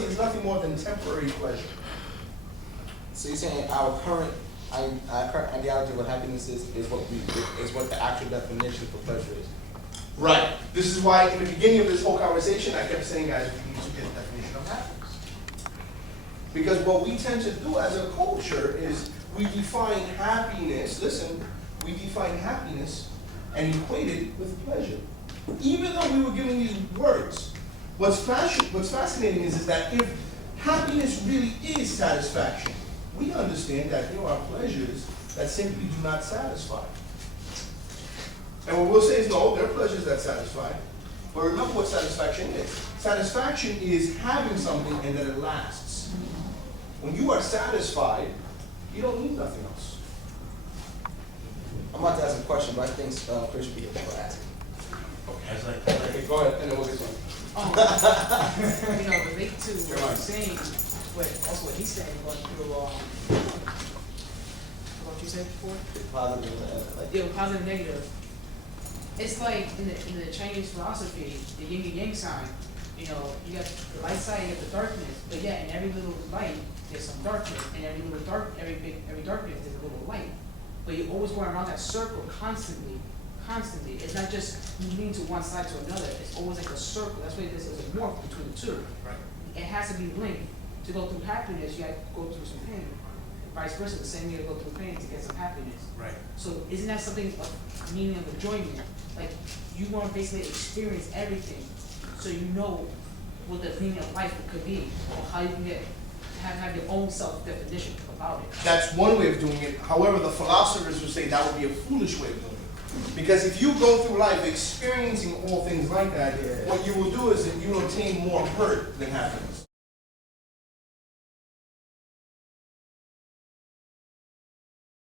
Tranquility is nothing more than temporary pleasure. So you're saying our current ideology of what happiness is what the actual definition for pleasure is? Right. This is why in the beginning of this whole conversation, I kept saying, guys, we need to get a definition of happiness. Because what we tend to do as a culture is we define happiness, listen, we define happiness and equate it with pleasure. Even though we were given these words, what's fascinating is that if happiness really is satisfaction, we understand that there are pleasures that simply do not satisfy. And what we'll say is, no, there are pleasures that satisfy. But remember what satisfaction is. Satisfaction is having something and that it lasts. When you are satisfied, you don't need nothing else. I'm about to ask a question, but I think Chris should be able to ask. Okay, go ahead, and then we'll get started. Relate to what you're saying, but also what he's saying, going through, what you said before? Positive, Positive, negative. It's like in the Chinese philosophy, the yin and yang sign, you got the light side, you got the darkness, but yeah, in every little light, there's some darkness, and every darkness, there's a little light. But you're always going around that circle constantly. It's not just moving to one side to another, it's always like a circle. That's why there's a morph between the two. Right. It has to be linked. To go through happiness, you have to go through some pain. Vice versa, the same way you go through pain to get some happiness. Right. So isn't that something of meaning of enjoyment? Like you want to basically experience everything, so you know what the meaning of life could be, or how you can have your own self definition about it. That's one way of doing it. However, the philosophers would say that would be a foolish way of doing it. Because if you go through life experiencing all things like that, what you will do is that you will attain more hurt than happiness.